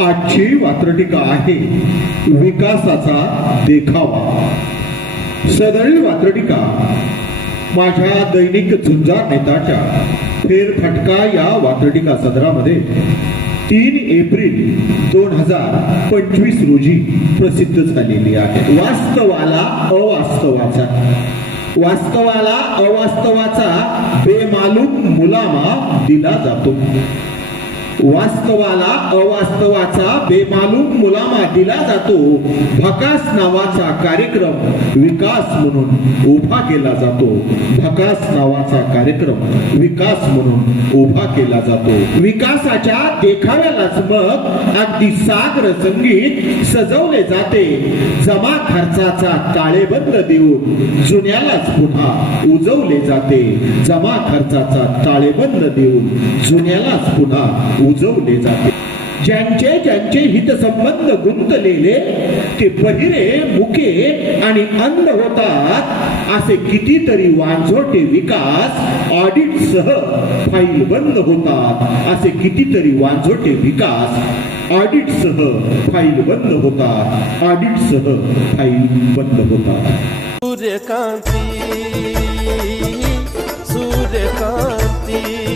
आजची वात्रटिका आहे विकासाचा देखावा। सदरील वात्रटिका माझ्या दैनिक झुंजार नेताच्या फेरफटका या वात्रटिका सदरामध्ये 3 एप्रिल 2025 रोजी प्रसिद्ध झालेली आहे। वास्तवाला अवास्तवाचा, वास्तवाला अवास्तवाचा बेमालूम मुलामा दिला जातो। वास्तवाला अवास्तवाचा बेमालूम मुलामा दिला जातो। भकास नावाचा कार्यक्रम विकास म्हणून उभा केला जातो। भकास नावाचा कार्यक्रम विकास म्हणून उभा केला जातो। विकासाच्या देखाव्यालाच मग अगदी सागर संगीत सजवले जाते। जमा खर्चाचा ताळेबंद देऊन जुन्यालाच पुन्हा उजवले जाते। जमा खर्चाचा ताळेबंद देऊन जुन्यालाच पुन्हा उजवले जाते। ज्यांचे ज्यांचे हितसंबंध गुंतलेले ते बहिरे, मुके आणि अंध होतात। असे कितीतरी वांझोटे विकास ऑडिट सह फाईल बंद होतात। असे कितीतरी वांझोटे विकास ऑडिट सह फाईल बंद होतात। ऑडिट सह फाईल बंद होतात। सूर्यकांती सूर्यकांती